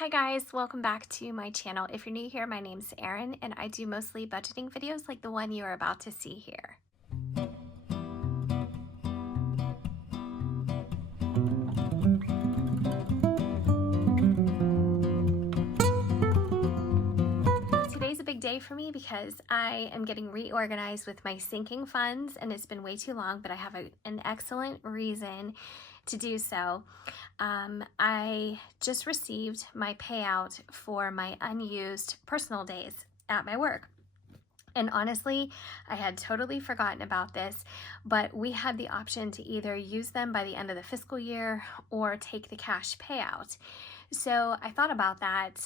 Hi guys, welcome back to my channel. If you're new here, my name's Erin and I do mostly budgeting videos like the one you are about to see here. Today's a big day for me because I am getting reorganized with my sinking funds, and it's been way too long, but I have an excellent reason to do so. I just received my payout for my unused personal days at my work. And honestly, I had totally forgotten about this, but we had the option to either use them by the end of the fiscal year or take the cash payout. So I thought about that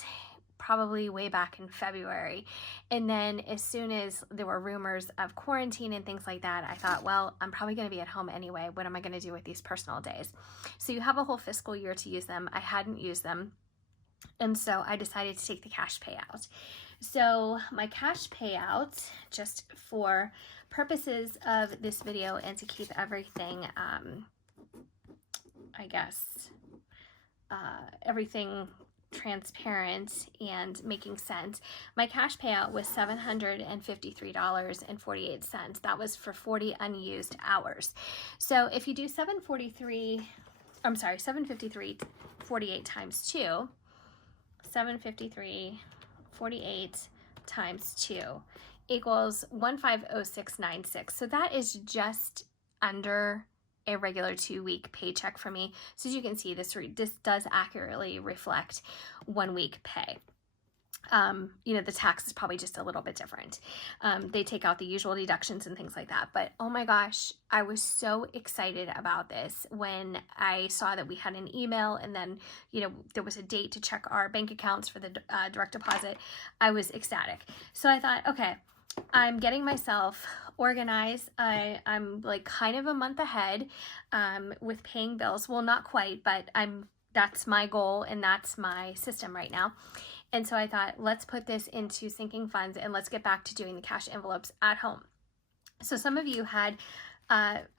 probably way back in February. And then as soon as there were rumors of quarantine and things like that, I thought, well, I'm probably going to be at home anyway. What am I going to do with these personal days? So you have a whole fiscal year to use them. I hadn't used them. And so I decided to take the cash payout. So my cash payout, just for purposes of this video and to keep everything, everything transparent and making sense, my cash payout was $753.48. That was for 40 unused hours. So if you do 753.48 times 2, 753.48 times 2 equals 150696. So that is just under a regular 2-week paycheck for me. So as you can see, this does accurately reflect 1 week pay. The tax is probably just a little bit different. They take out the usual deductions and things like that. But oh my gosh, I was so excited about this when I saw that we had an email and then, there was a date to check our bank accounts for the direct deposit. I was ecstatic. So I thought, okay, I'm getting myself organized. I'm like kind of a month ahead with paying bills. Well, not quite, but that's my goal and that's my system right now. And so I thought, let's put this into sinking funds and let's get back to doing the cash envelopes at home. So some of you had,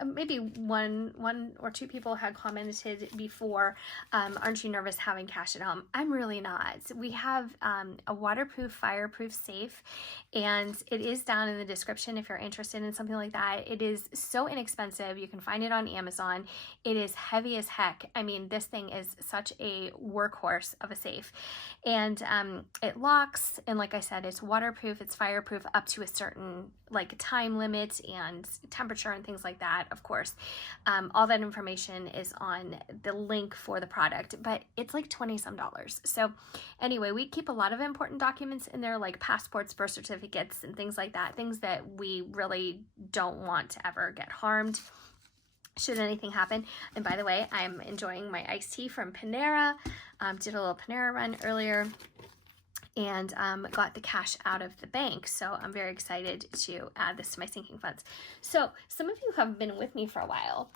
maybe one or two people had commented before, aren't you nervous having cash at home? I'm really not. We have a waterproof, fireproof safe, and it is down in the description if you're interested in something like that. It is so inexpensive. You can find it on Amazon. It is heavy as heck. I mean, this thing is such a workhorse of a safe, and it locks, and like I said, it's waterproof, it's fireproof up to a certain time limit and temperature and things like that. Of course, all that information is on the link for the product, but it's like $20 some. So anyway, we keep a lot of important documents in there, like passports, birth certificates, and things like that, things that we really don't want to ever get harmed should anything happen. And by the way, I'm enjoying my iced tea from Panera. Did a little Panera run earlier and got the cash out of the bank. So I'm very excited to add this to my sinking funds. So some of you have been with me for a while.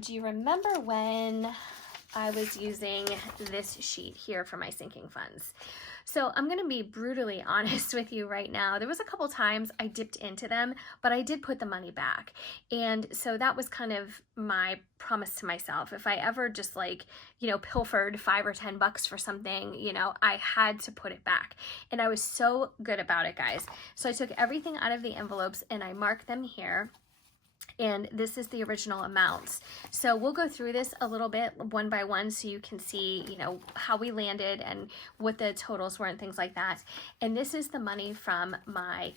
Do you remember when I was using this sheet here for my sinking funds? So I'm gonna be brutally honest with you right now. There was a couple times I dipped into them, but I did put the money back. And so that was kind of my promise to myself. If I ever just pilfered $5 or $10 for something, I had to put it back. And I was so good about it, guys. So I took everything out of the envelopes and I marked them here. And this is the original amounts. So we'll go through this a little bit one by one so you can see, how we landed and what the totals were and things like that. And this is the money from my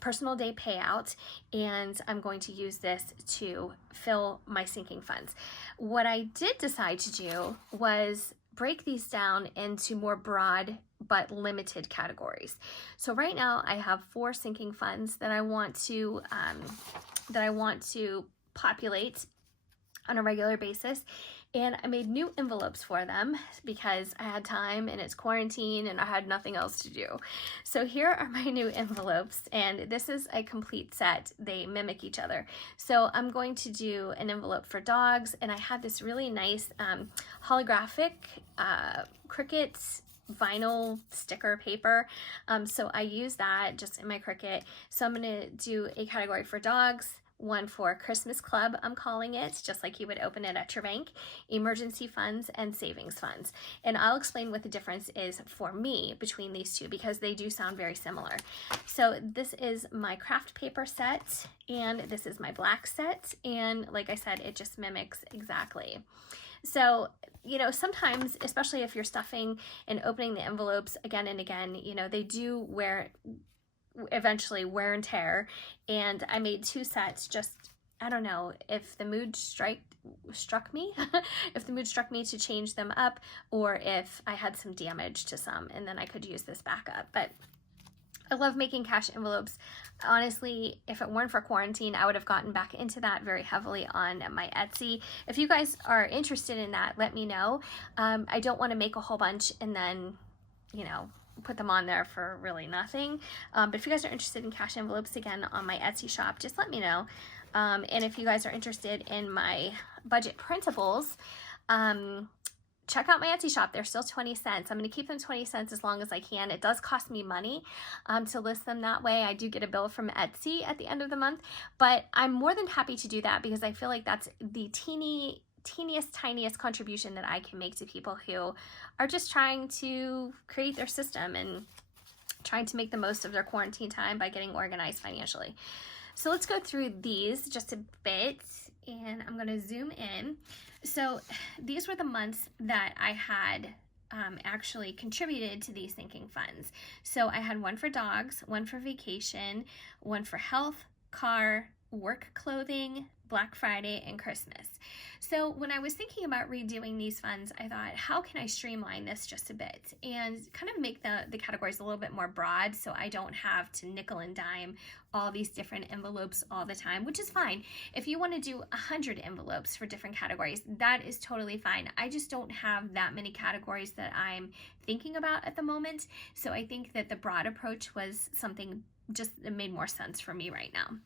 personal day payout, and I'm going to use this to fill my sinking funds. What I did decide to do was break these down into more broad but limited categories. So right now I have 4 sinking funds that I want to populate on a regular basis, and I made new envelopes for them because I had time and it's quarantine and I had nothing else to do. So here are my new envelopes, and this is a complete set. They mimic each other. So I'm going to do an envelope for dogs, and I had this really nice holographic Cricut vinyl sticker paper. So I use that just in my Cricut. So I'm going to do a category for dogs, one for Christmas Club, I'm calling it, just like you would open it at your bank, emergency funds, and savings funds. And I'll explain what the difference is for me between these two because they do sound very similar. So this is my craft paper set, and this is my black set. And like I said, it just mimics exactly. So, you know, sometimes, especially if you're stuffing and opening the envelopes again and again, you know, they do eventually wear and tear. And I made two sets just, I don't know, if the mood struck me, if the mood struck me to change them up, or if I had some damage to some, and then I could use this back up. But I love making cash envelopes. Honestly, if it weren't for quarantine, I would have gotten back into that very heavily on my Etsy. If you guys are interested in that, let me know. I don't want to make a whole bunch and then, you know, put them on there for really nothing. But if you guys are interested in cash envelopes, again, on my Etsy shop, just let me know. And if you guys are interested in my budget printables, check out my Etsy shop. They're still 20 cents. I'm going to keep them 20 cents as long as I can. It does cost me money to list them that way. I do get a bill from Etsy at the end of the month, but I'm more than happy to do that because I feel like that's the tiniest contribution that I can make to people who are just trying to create their system and trying to make the most of their quarantine time by getting organized financially. So let's go through these just a bit, and I'm going to zoom in. So these were the months that I had actually contributed to these sinking funds. So I had one for dogs, one for vacation, one for health, car, work clothing, Black Friday, and Christmas. So when I was thinking about redoing these funds, I thought, how can I streamline this just a bit and kind of make the categories a little bit more broad so I don't have to nickel and dime all these different envelopes all the time, which is fine. If you want to do 100 envelopes for different categories, that is totally fine. I just don't have that many categories that I'm thinking about at the moment. So I think that the broad approach was something just that made more sense for me right now.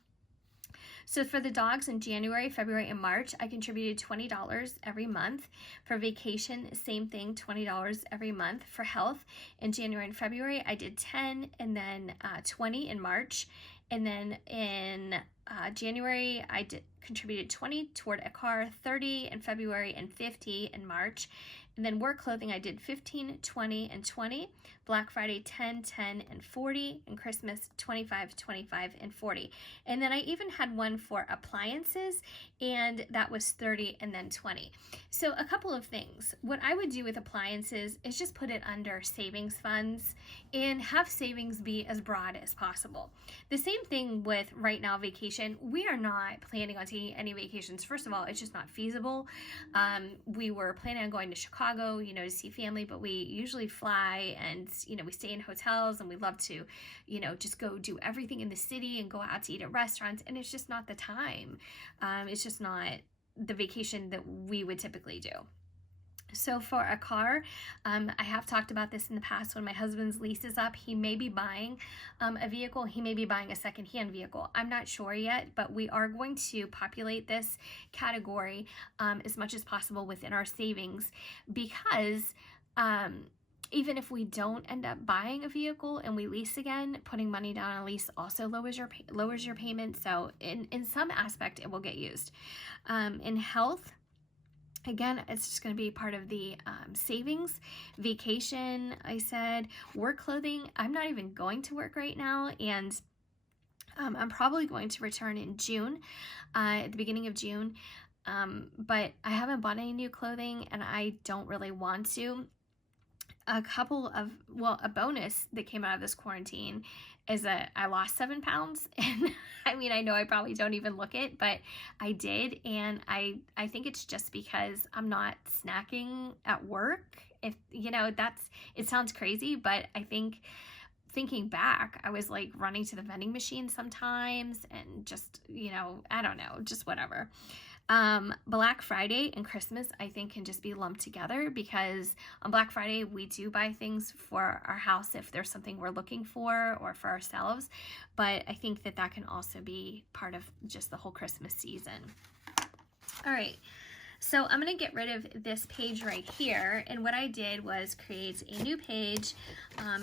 So for the dogs in January, February, and March, I contributed $20 every month. For vacation, same thing, $20 every month. For health, in January and February, I did 10 and then 20 in March. And then in January, I contributed 20 toward a car, 30 in February, and 50 in March. And then work clothing, I did 15, 20, and 20. Black Friday, 10, 10, and 40. And Christmas, 25, 25, and 40. And then I even had one for appliances, and that was 30 and then 20. So a couple of things. What I would do with appliances is just put it under savings funds and have savings be as broad as possible. The same thing with right now vacation. We are not planning on taking any vacations. First of all, it's just not feasible. We were planning on going to Chicago, you know, to see family, but we usually fly and, you know, we stay in hotels and we love to, you know, just go do everything in the city and go out to eat at restaurants. And it's just not the time. It's just not the vacation that we would typically do. So for a car, I have talked about this in the past. When my husband's lease is up, he may be buying a vehicle. He may be buying a secondhand vehicle. I'm not sure yet, but we are going to populate this category as much as possible within our savings because even if we don't end up buying a vehicle and we lease again, putting money down on a lease also lowers your payment. So in some aspect, it will get used. In health, again, it's just going to be part of the savings. Vacation, I said. Work clothing, I'm not even going to work right now, and I'm probably going to return in June, at the beginning of June, but I haven't bought any new clothing, and I don't really want to. A bonus that came out of this quarantine is that I lost 7 pounds. And I mean, I know I probably don't even look it, but I did. And I think it's just because I'm not snacking at work. If, you know, it sounds crazy, but I think thinking back, I was like running to the vending machine sometimes and just, you know, I don't know, just whatever. Black Friday and Christmas, I think, can just be lumped together because on Black Friday, we do buy things for our house if there's something we're looking for or for ourselves. But I think that can also be part of just the whole Christmas season. All right. So I'm going to get rid of this page right here, and what I did was create a new page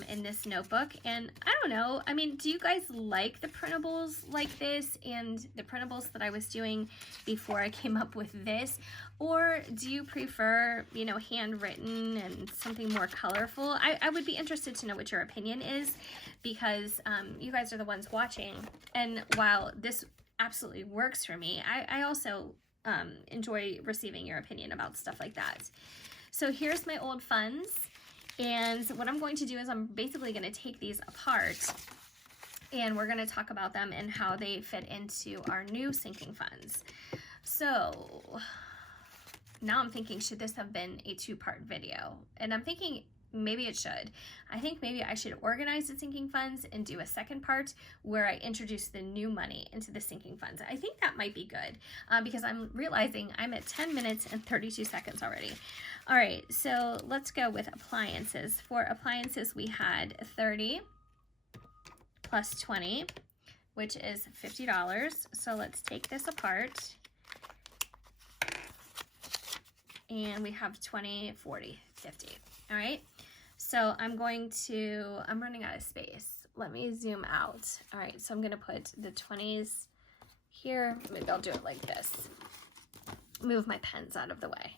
in this notebook. And I don't know, I mean, do you guys like the printables like this and the printables that I was doing before I came up with this? Or do you prefer, you know, handwritten and something more colorful? I would be interested to know what your opinion is, because you guys are the ones watching. And while this absolutely works for me, I also enjoy receiving your opinion about stuff like that. So here's my old funds, and what I'm going to do is I'm basically going to take these apart, and we're going to talk about them and how they fit into our new sinking funds. So now I'm thinking, should this have been a two-part video? And I'm thinking maybe it should. I think maybe I should organize the sinking funds and do a second part where I introduce the new money into the sinking funds. I think that might be good because I'm realizing I'm at 10 minutes and 32 seconds already. All right, so let's go with appliances. For appliances, we had 30 plus 20, which is $50. So let's take this apart. And we have 20, 40, 50. All right, so I'm running out of space. Let me zoom out. All right, so I'm gonna put the 20s here. Maybe I'll do it like this. Move my pens out of the way.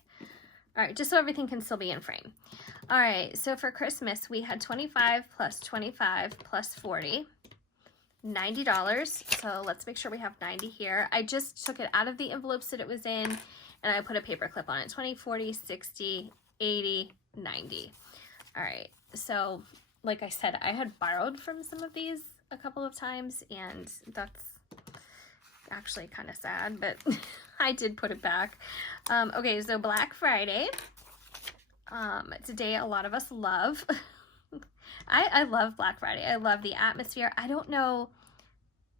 All right, just so everything can still be in frame. All right, so for Christmas, we had 25 plus 25 plus 40, $90. So let's make sure we have 90 here. I just took it out of the envelopes that it was in, and I put a paper clip on it. 20, 40, 60, 80, 90. All right, so like I said, I had borrowed from some of these a couple of times, and that's actually kind of sad, but I did put it back. Okay, so Black Friday. It's a day a lot of us love. I love Black Friday. I love the atmosphere. I don't know,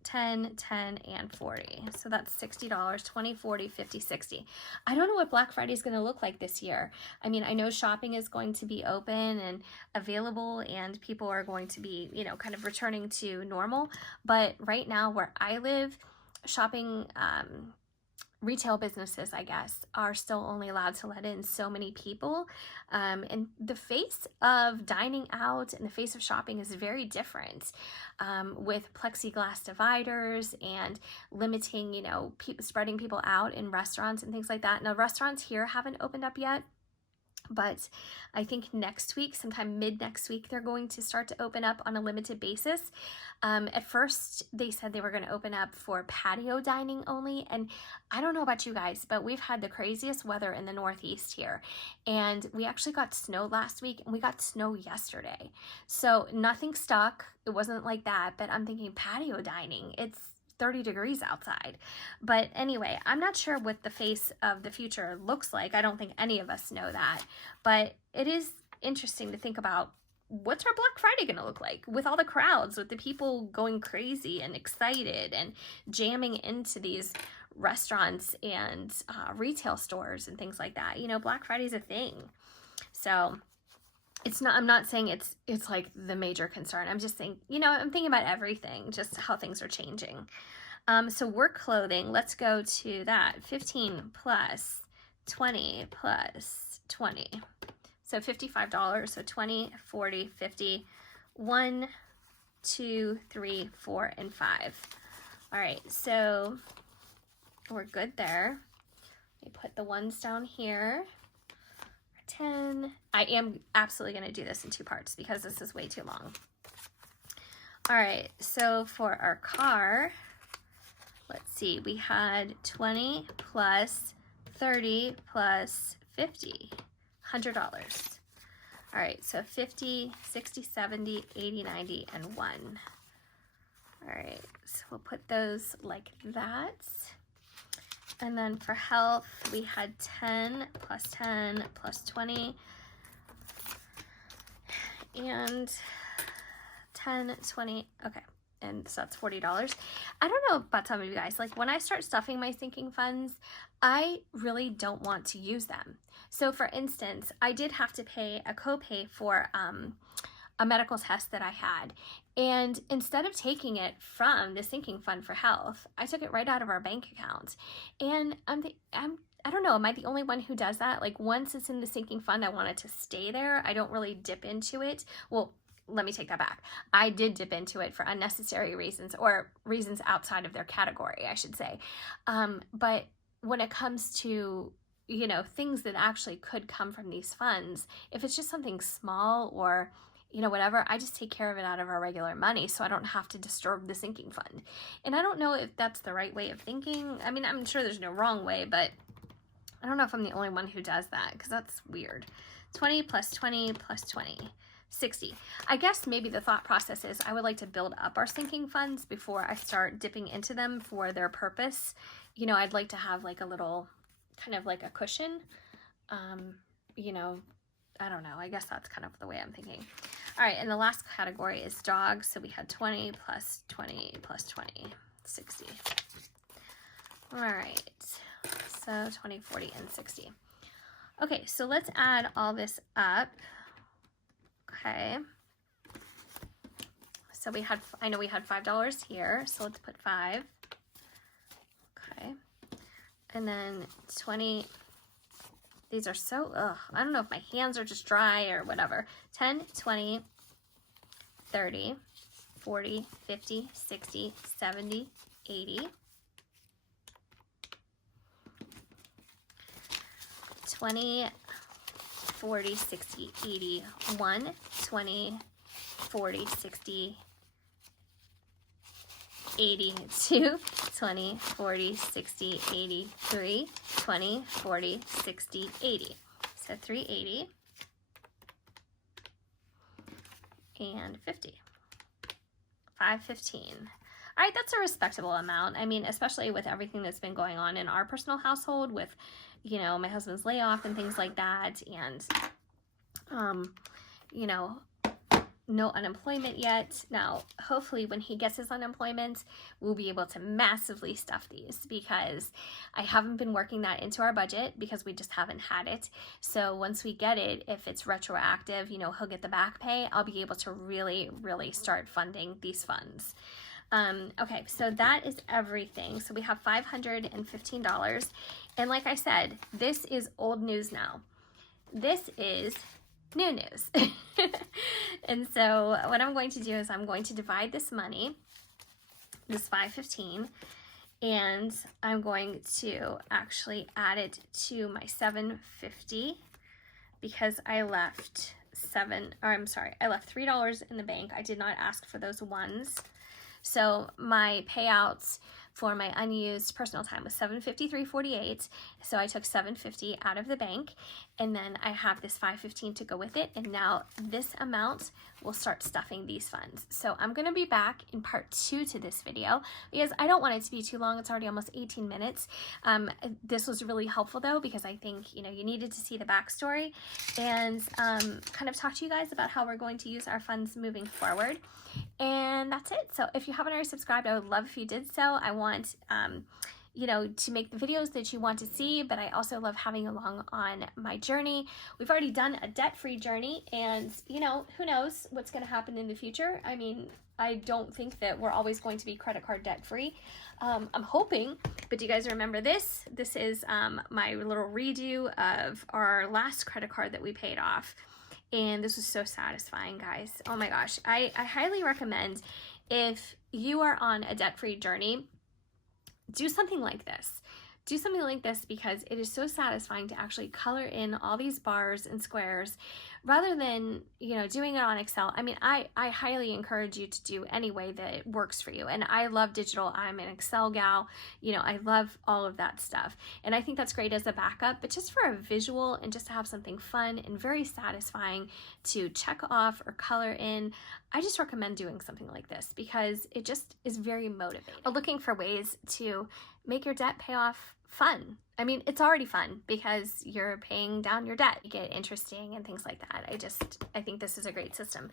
10, 10, and 40. So that's $60, 20, 40, 50, 60. I don't know what Black Friday is going to look like this year. I mean, I know shopping is going to be open and available, and people are going to be, you know, kind of returning to normal. But right now where I live, shopping, retail businesses, I guess, are still only allowed to let in so many people. And the face of dining out and the face of shopping is very different, with plexiglass dividers and limiting, you know, spreading people out in restaurants and things like that. Now, restaurants here haven't opened up yet, but I think next week, sometime mid next week, they're going to start to open up on a limited basis. At first, they said they were going to open up for patio dining only. And I don't know about you guys, but we've had the craziest weather in the Northeast here. And we actually got snow last week, and we got snow yesterday. So nothing stuck. It wasn't like that, but I'm thinking patio dining. It's 30 degrees outside. But anyway, I'm not sure what the face of the future looks like. I don't think any of us know that. But it is interesting to think about, what's our Black Friday going to look like with all the crowds, with the people going crazy and excited and jamming into these restaurants and retail stores and things like that. You know, Black Friday is a thing. So it's not, I'm not saying it's like the major concern. I'm just saying, you know, I'm thinking about everything, just how things are changing. So work clothing, let's go to that. 15 plus 20 plus 20. So $55. So 20, 40, 50, 1, 2, 3, 4, and 5. All right, so we're good there. Let me put the ones down here. 10. I am absolutely going to do this in two parts because this is way too long. All right, so for our car, let's see, we had 20 plus 30 plus 50, $100. All right, so 50, 60, 70, 80, 90, and 1. All right, so we'll put those like that. And then for health, we had 10 plus 10 plus 20, and 10, 20, okay. And so that's $40. I don't know about some of you guys, like when I start stuffing my sinking funds, I really don't want to use them. So for instance, I did have to pay a copay for a medical test that I had. And instead of taking it from the sinking fund for health, I took it right out of our bank account. And I don't know, am I the only one who does that? Like once it's in the sinking fund, I want it to stay there. I don't really dip into it. Well, let me take that back. I did dip into it for unnecessary reasons, or reasons outside of their category, I should say. But when it comes to, you know, things that actually could come from these funds, if it's just something small or, you know, whatever, I just take care of it out of our regular money so I don't have to disturb the sinking fund. And I don't know if that's the right way of thinking. I mean, I'm sure there's no wrong way, but I don't know if I'm the only one who does that, because that's weird. 20 plus 20 plus 20. 60. I guess maybe the thought process is I would like to build up our sinking funds before I start dipping into them for their purpose. You know, I'd like to have like a little, kind of like a cushion. You know, I don't know. I guess that's kind of the way I'm thinking. All right, and the last category is dogs. So we had 20 plus 20 plus 20, 60. All right, so 20, 40, and 60. Okay, so let's add all this up. Okay, so we had, I know we had $5 here, so let's put 5. Okay, and then 20, these are so, I don't know if my hands are just dry or whatever. 10, 20, 30, 40, 50, 60, 70, 80. 20, 40, 60, 80, 1, 20, 40, 60, 80, 2, 20, 40, 60, 80, 3, 20, 40, 60, 80. So 380 and 50. 515. All right, that's a respectable amount. I mean, especially with everything that's been going on in our personal household with, you know, my husband's layoff and things like that, and, you know, no unemployment yet. Now, hopefully when he gets his unemployment, we'll be able to massively stuff these, because I haven't been working that into our budget because we just haven't had it. So once we get it, if it's retroactive, you know, he'll get the back pay, I'll be able to really, really start funding these funds. Okay, so that is everything. So we have $515. And like I said, this is old news now. This is new news. And so what I'm going to do is I'm going to divide this money, this $515, and I'm going to actually add it to my $750, because I left I left $3 in the bank. I did not ask for those ones. So my payouts for my unused personal time was $753.48. So I took $750 out of the bank, and then I have this $515 to go with it. And now this amount will start stuffing these funds. So I'm going to be back in part 2 to this video, because I don't want it to be too long. It's already almost 18 minutes. This was really helpful though, because I think, you know, you needed to see the backstory and kind of talk to you guys about how we're going to use our funds moving forward. And that's it. So if you haven't already subscribed, I would love if you did so. I want, you know, to make the videos that you want to see, but I also love having along on my journey. We've already done a debt-free journey, and, you know, who knows what's going to happen in the future. I mean, I don't think that we're always going to be credit card debt-free. I'm hoping, but do you guys remember this? This is my little redo of our last credit card that we paid off. And this was so satisfying, guys. Oh my gosh. I highly recommend, if you are on a debt-free journey, do something like this. Do something like this, because it is so satisfying to actually color in all these bars and squares rather than, you know, doing it on Excel. I mean, I highly encourage you to do any way that it works for you. And I love digital. I'm an Excel gal. You know, I love all of that stuff. And I think that's great as a backup, but just for a visual and just to have something fun and very satisfying to check off or color in, I just recommend doing something like this, because it just is very motivating. Looking for ways to make your debt payoff fun. I mean, it's already fun because you're paying down your debt. You get interesting and things like that. I think this is a great system.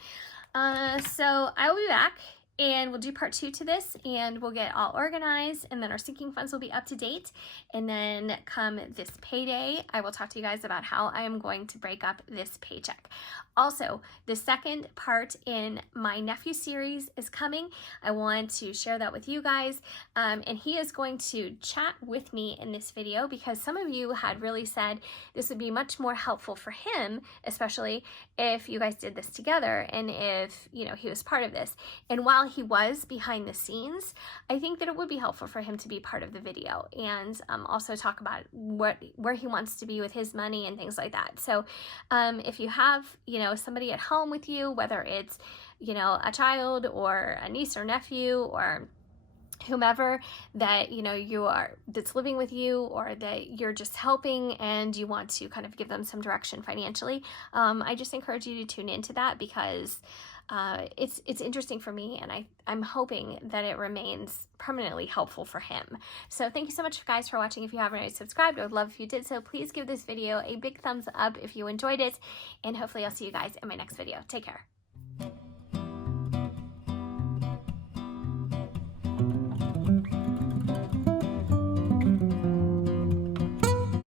So I will be back and we'll do part 2 to this, and we'll get all organized, and then our sinking funds will be up to date. And then come this payday, I will talk to you guys about how I am going to break up this paycheck. Also, the second part in my nephew series is coming. I want to share that with you guys, and he is going to chat with me in this video because some of you had really said this would be much more helpful for him, especially if you guys did this together and if, you know, he was part of this. And while he was behind the scenes, I think that it would be helpful for him to be part of the video and also talk about where he wants to be with his money and things like that. So if you have, you know, somebody at home with you, whether it's, you know, a child or a niece or nephew or whomever that, you know, that's living with you, or that you're just helping and you want to kind of give them some direction financially, I just encourage you to tune into that because it's interesting for me, and I'm hoping that it remains permanently helpful for him. So thank you so much, guys, for watching. If you haven't already subscribed, I would love if you did so. Please give this video a big thumbs up if you enjoyed it, and hopefully I'll see you guys in my next video. Take care.